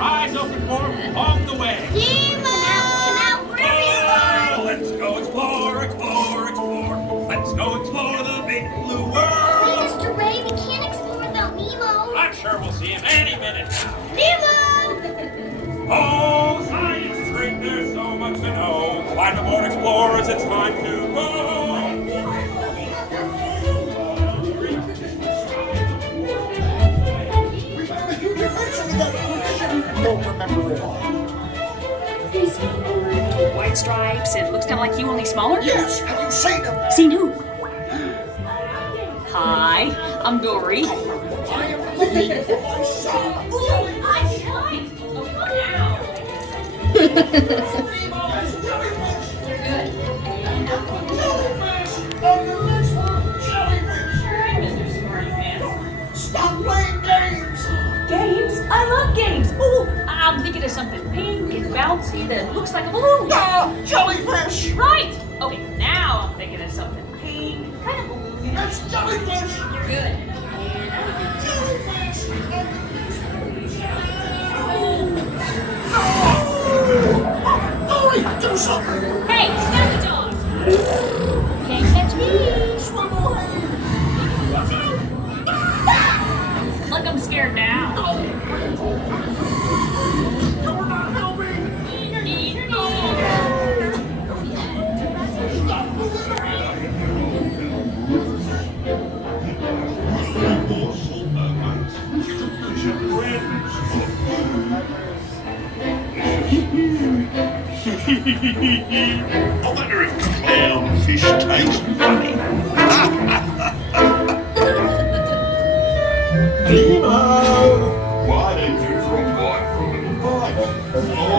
eyes open for all the way. Nemo! Come out, wherever you are! Let's go explore, explore, explore. Let's go explore the big blue world. Hey, Mr. Ray, we can't explore without Nemo. I'm sure we'll see him any minute now. Nemo! Oh, science is great, there's so much to know. Climb aboard, explorers, it's time to go. Don't remember it all. White stripes. It looks kind of like you, only smaller. Yes, have you seen him? Seen who? Hi, I'm Dory. I am looking for my son. Stop playing games! Games? I love games. Oh, I'm thinking of something pink and bouncy that looks like a balloon. Ah, jellyfish! Right. Okay, now I'm thinking of something pink, kind of balloon. It's jellyfish! You're good. Jellyfish! Dory, do something! Hey, stop the dogs. Can't catch me. Swim away! Look, I'm scared now. You're not helping! I wonder if clownfish taste funny. Nemo! Why don't you drop by for a little bite? Oh,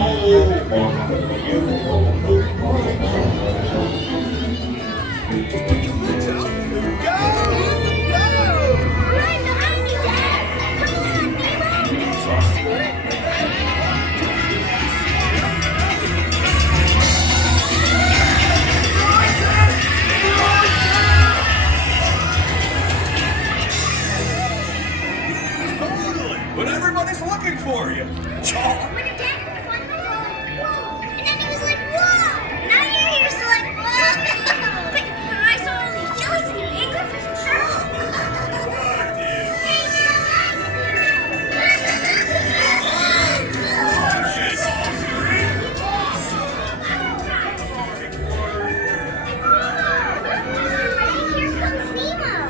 what a beautiful little bite. Right behind me, Dad! Come on, Nemo! Totally, but everybody's looking for you. When your dad put the fun was all like, whoa! And then it was like, whoa! Now you're here, so like, whoa! But I saw all these jellies and anglerfish and shrimp.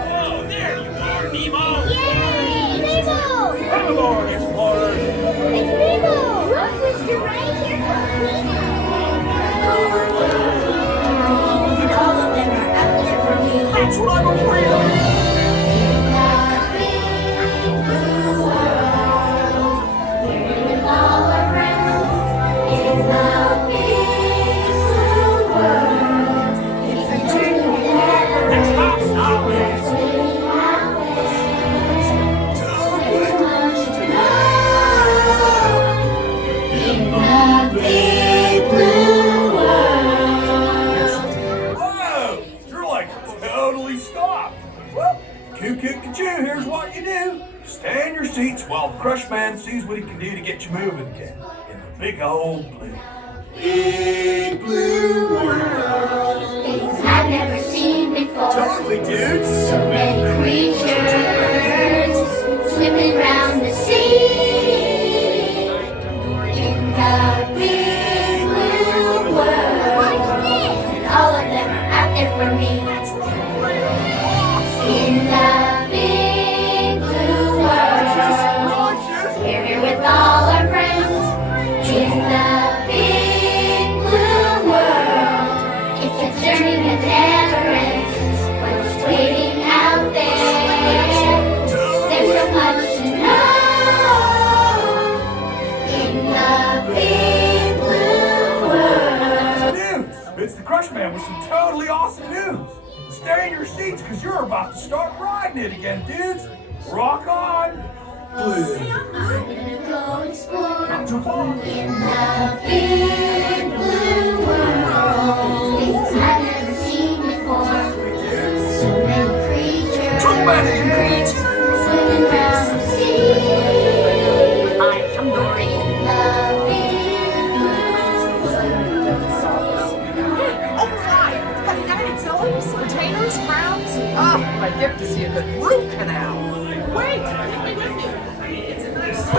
Oh, there you are, Nemo. Yay! Nemo! Come aboard, explorers. It's Nemo! Look, Mr. Ray, here comes Nemo! And all of them are out there for me. That's what I'm afraid of! Stop, stop. Whoa, you're like totally stopped. Well, coo-coo-ca-choo, here's what you do. Stay in your seats while the Crush Man sees what he can do to get you moving again. In the big old blue. Big blue world. Things I've never seen before. Totally, dudes. So many creatures swimming around the sea. In the big blue world. And all of them are out there for me. In the big blue world. We're here with all our friends. In the big blue world. It's a journey that never ends. What's waiting out there? There's so much to know. In the big blue world. Dudes, it's the Crush Man with some totally awesome news. Stay in your seats because you're about to start riding it again, dudes. Rock on. Blue. I'm gonna go explore Not too far. in the big blue world. Things I've never seen before. So many creatures. Too many Swimming around the sea. Hi, I'm Dory. In the Ah, but I get to see a good root canal. Wait, take me with you. It's a nice